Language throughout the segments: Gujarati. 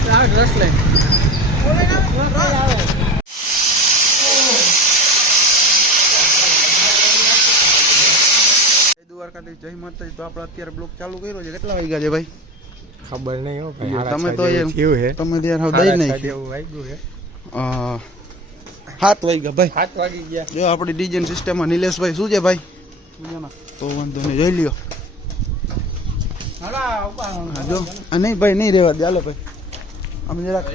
રસ લઈ દ્વારકાથી જય માતાજી. તો આપણે અત્યારે બ્લોક ચાલુ કર્યો છે. કેટલા વાગ્યા છે ભાઈ? ખબર નહીં હો ભાઈ. તમે તો એમ તમે ત્યાં હવે દઈ નહીં એવું વાગ્યું છે. 7 વાગ્યા ભાઈ. 7 વાગી ગયા. જો આપણી ડીજે સિસ્ટમમાં નિલેશભાઈ શું છે ભાઈ? તો વાંધો નહીં, જોઈ લ્યો. જો નહીં ભાઈ, નહીં રહેવા દે. હાલો ભાઈ, અમે જરાક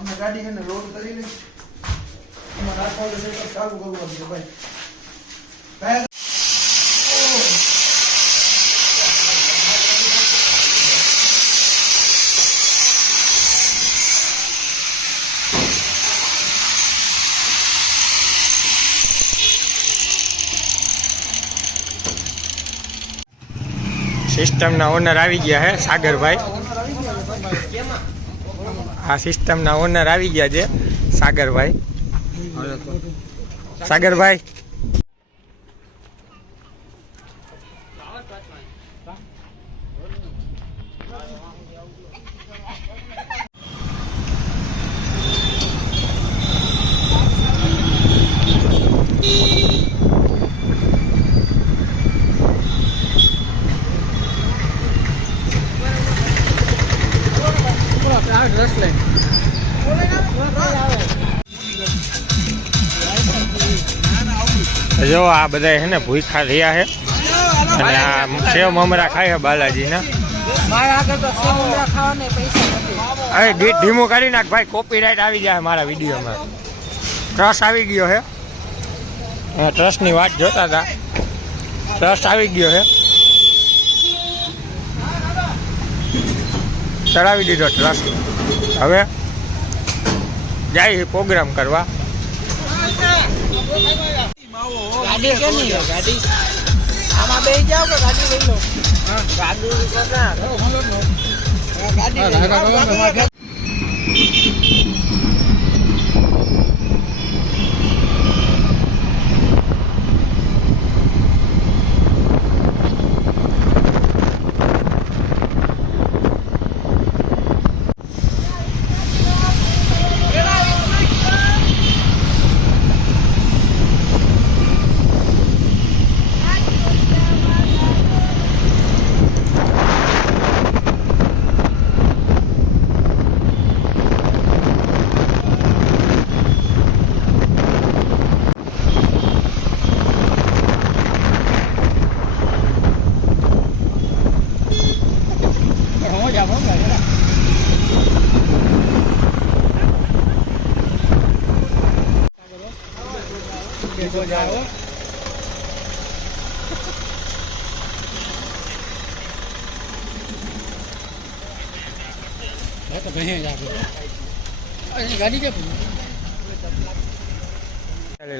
અમે ગાડી છે ને લોડ કરી લઈ. ચાલુ કરવું ભાઈ. સિસ્ટમના ઓનર આવી ગયા છે સાગરભાઈ. આ સિસ્ટમના ઓનર આવી ગયા છે સાગરભાઈ. સાગરભાઈ રસ લઈ જો આ બધા છે ને ભૂખા રહ્યા છે અને આ સેવ મમરા ખાય છે બાલાજીના. અરે ધીમું કરી નાખ ભાઈ, કોપીરાઇટ આવી જાય મારા વિડીયોમાં. ટ્રસ્ટ આવી ગયો છે. ટ્રસ્ટની વાત જોતા હતા. ટ્રસ્ટ આવી ગયો છે. ચડાવી દીધો ટ્રસ્ટ. હવે જાય પ્રોગ્રામ કરવા. ગાડી કેની છે? ગાડી આમાં બેસી જાવ કે ગાડી લઈ લો? ગાડી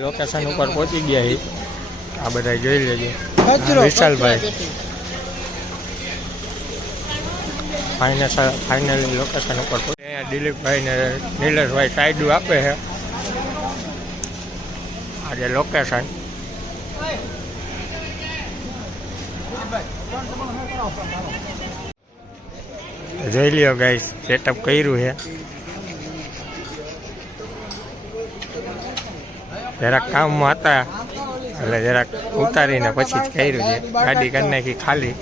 લોકેશન ઉપર પહોંચી ગયા છે. આ બધા જોઈ લેજો. વિશાલભાઈ ફાઇનલી લોકેશન ઉપર અહીંયા દિલીપભાઈ ને નિલેશભાઈ સાઈડ આપે છે. આજે લોકેશન જોઈ લ્યો ગાઈસ, સેટઅપ કર્યું છે. જરાક કામમાં હતા એટલે જરાક ઉતારીને પછી જ કર્યું છે. ગાડી કરી નાખી ખાલી.